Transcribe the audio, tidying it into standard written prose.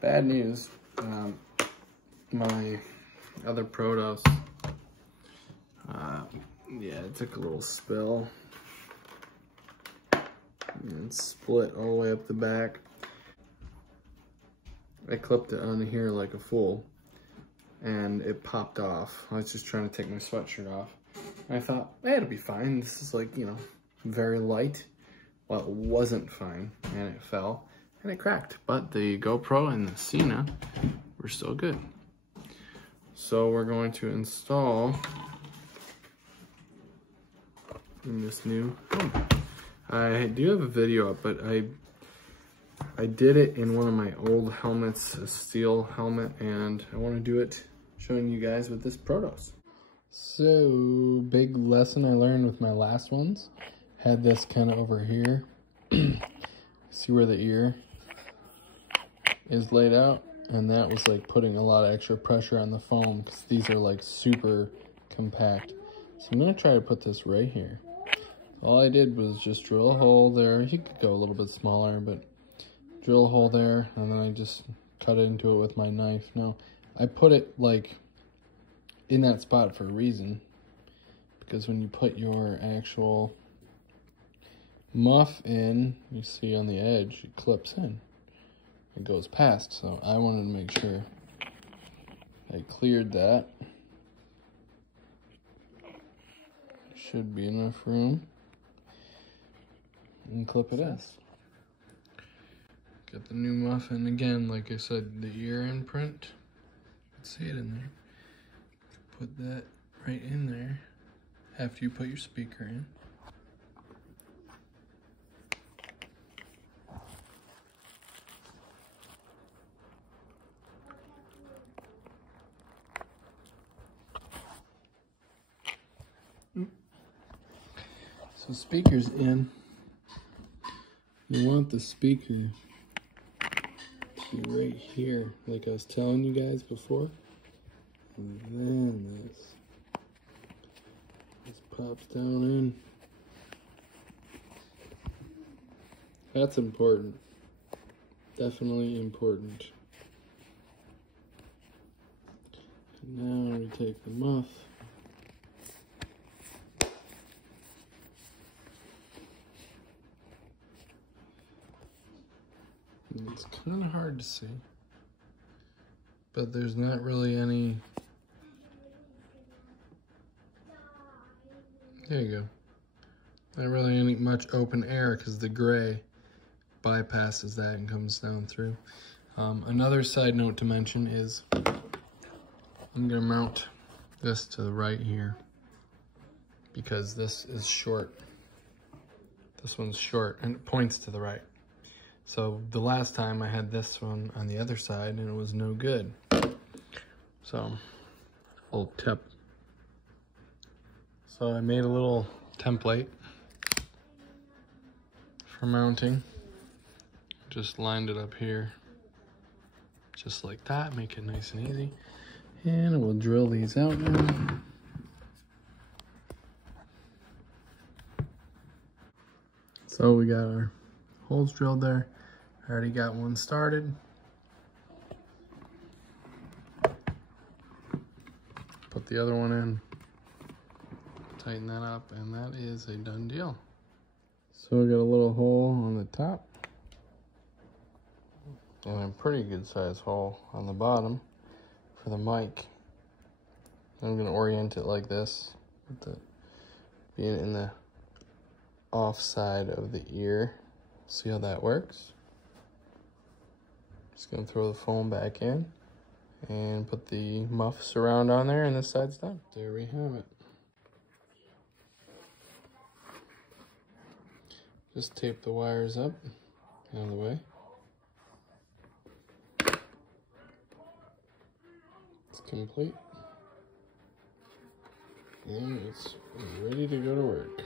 bad news. My other Protos, yeah, it took a little spill and split all the way up the back. I clipped it on here like a fool and it popped off. I was just trying to take my sweatshirt off. And I thought, hey, it'll be fine. This is like, you know, very light. Well, it wasn't fine and it fell and it cracked. But the GoPro and the Sena were still good. So we're going to install in this new helmet. I do have a video up, but I did it in one of my old helmets, a steel helmet, and I want to do it showing you guys with this Protos. So, big lesson I learned with my last ones. Had this kind of over here. See where the ear is laid out? And that was like putting a lot of extra pressure on the foam because these are like super compact. So I'm gonna try to put this right here. All I did was just drill a hole there. You could go a little bit smaller, but drill a hole there, and then I just cut into it with my knife. Now, I put it like in that spot for a reason, because when you put your actual muff in, you see on the edge, it clips in. It goes past, so I wanted to make sure I cleared that. Should be enough room. And clip it in. Got the new muffin again, like I said, the ear imprint. You can see it in there. Put that right in there after you put your speaker in. So speaker's in. You want the speaker to be right here, like I was telling you guys before. And then this pops down in. That's important. Definitely important. And now we take the muff. It's kind of hard to see, but there's not really any, there you go, not really any much open air because the gray bypasses that and comes down through. Another side note to mention is I'm going to mount this to the right here because this is short. This one's short and it points to the right. So the last time I had this one on the other side and it was no good. So, little tip. So I made a little template for mounting. Just lined it up here. Just like that, make it nice and easy. And we'll drill these out now. So we got our holes drilled there. I already got one started. Put the other one in, tighten that up, and that is a done deal. So we got a little hole on the top, and a pretty good size hole on the bottom for the mic. I'm gonna orient it like this, with the being in the off side of the ear. See how that works? Just gonna throw the foam back in and put the muff surround on there, and this side's done. There we have it. Just tape the wires up out of the way. It's complete. And it's ready to go to work.